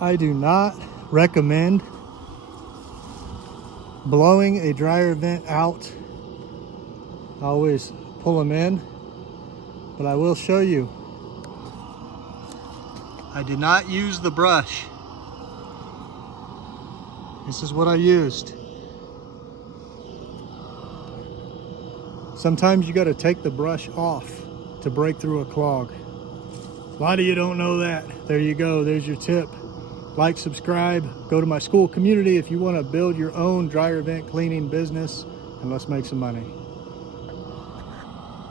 I do not recommend blowing a dryer vent out. I always pull them in, but I will show you. I did not use the brush. This is what I used. Sometimes you got to take the brush off to break through a clog. A lot of you don't know that. There you go, there's your tip. Like, subscribe, go to my school community if you want to build your own dryer vent cleaning business, and let's make some money.